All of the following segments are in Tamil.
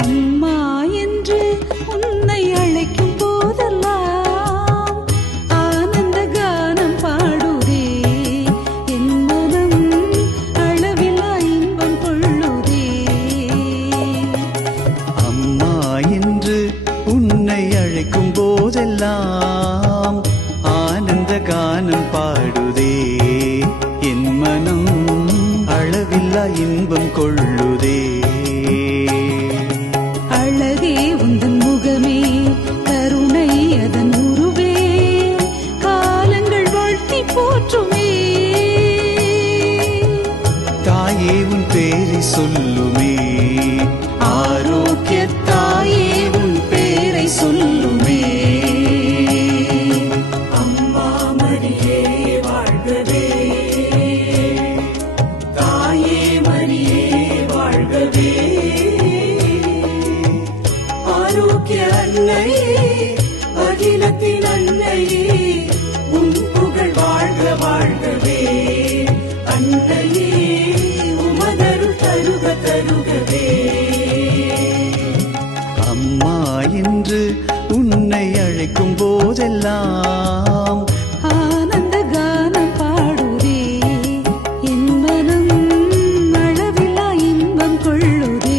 அம்மா என்று உன்னை அழைக்கும் போதெல்லாம் ஆனந்த கானம் பாடுதே என் மனம் அளவிலா இன்பம் கொள்ளுதே. அம்மா என்று உன்னை அழைக்கும் போதெல்லாம் ஆனந்த கானம் பாடுதே என் மனம் அளவில்லா இன்பம் கொள்ளுதே. அழகே உந்தன் முகமே கருணை அதன் உருவே காலங்கள் வாழ்த்தி போற்றுமே. தாயே உன் பேரை சொல்லுமே ஆரோக்கிய தாயே உன் பேரை சொல்லுமே. அம்மா மரியே வாழ்கவே, தாயே மரியே வாழ்கவே, ஆரோக்கிய அன்னையே அகிலத்தின் அன்னையே உன் புகழ் வாழ்க வாழ்கவே. அன்னையே உமதருள் தருக தருகவே. அம்மா என்று உன்னை அழைக்கும் போதெல்லாம் ஆனந்த கானம் பாடுதே என் மனம் அளவிலா இன்பம் கொள்ளுதே.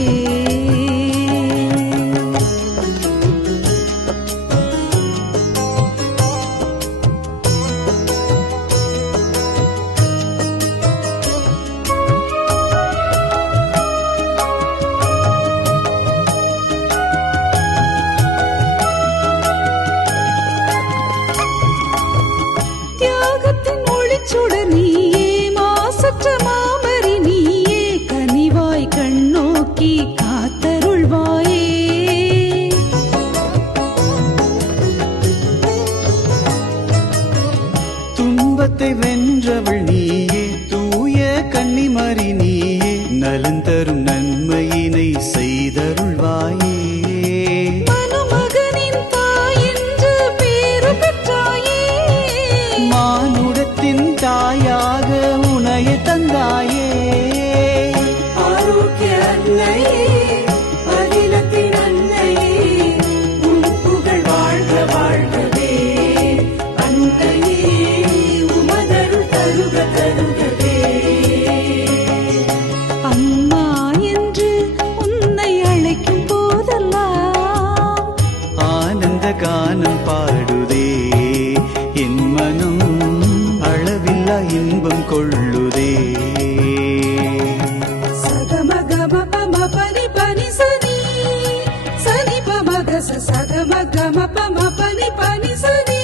தியாகத்தின் ஒளிச்சுடர் நீயே மாசற்ற மாமரி நீயே கனிவாய் கண்ணோக்கி காத்தருள்வாயே. துன்பத்தை வென்றவள் நீயே தூய கன்னிமரி நீயே நலன் தரும் நன்மையினை செய்தருள்வாயே. மனுமகனின் தாய் என்று பேரு பெற்றாயே. மானுடத்தின் தாயாக உனைய தந்தாயே. ஆரோக்கிய அன்னையே அகிலத்தின் அன்னையே உன் புகழ் வாழ்க வாழ்கவே. அன்னையே உமதருள் தருக தருகவே. அம்மா என்று உன்னை அழைக்கும் போதெல்லாம் ஆனந்த கானம் பாடுதே என் மனம் அளவில்லா இன்பம் கொள்ளுதே. சகமகமபமபனி பனி சனி சனி பமகச சகமகமபமபனி பனி சனி.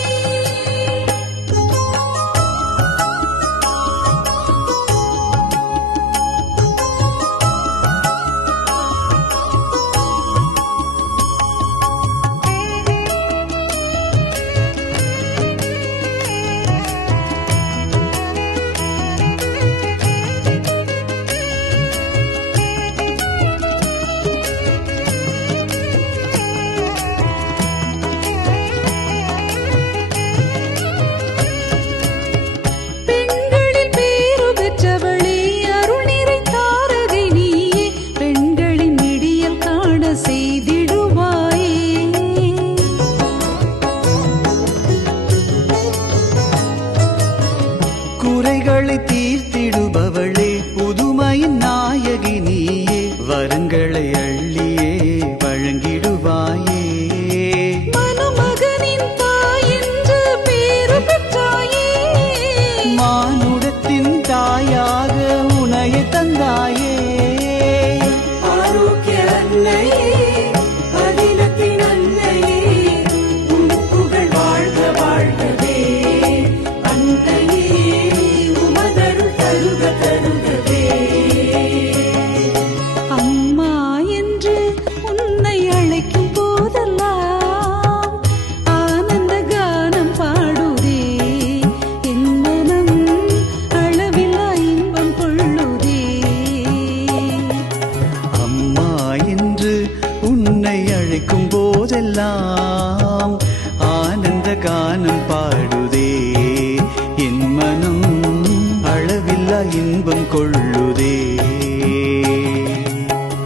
இன்பம் கொள்ளுதே.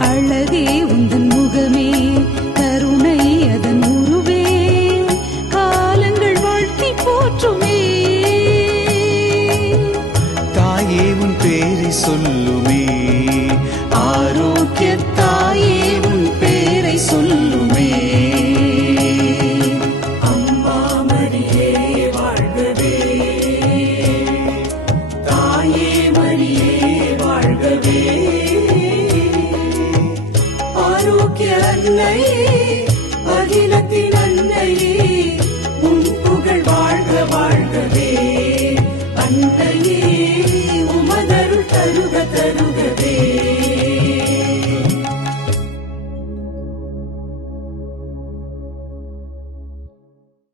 அழகே உந்தன் முகமே, கருணை அதன் உருவே, காலங்கள் வாழ்த்தி போற்றுமே. தாயே உன் பேரை சொல்லுமே, ஆரோக்கிய தாயே உன் பேரை சொல்லுமே. அம்மா மரியே வாழ்கவே, தாயே மரியே வாழ்கவே, ஆரோக்கிய அன்னையே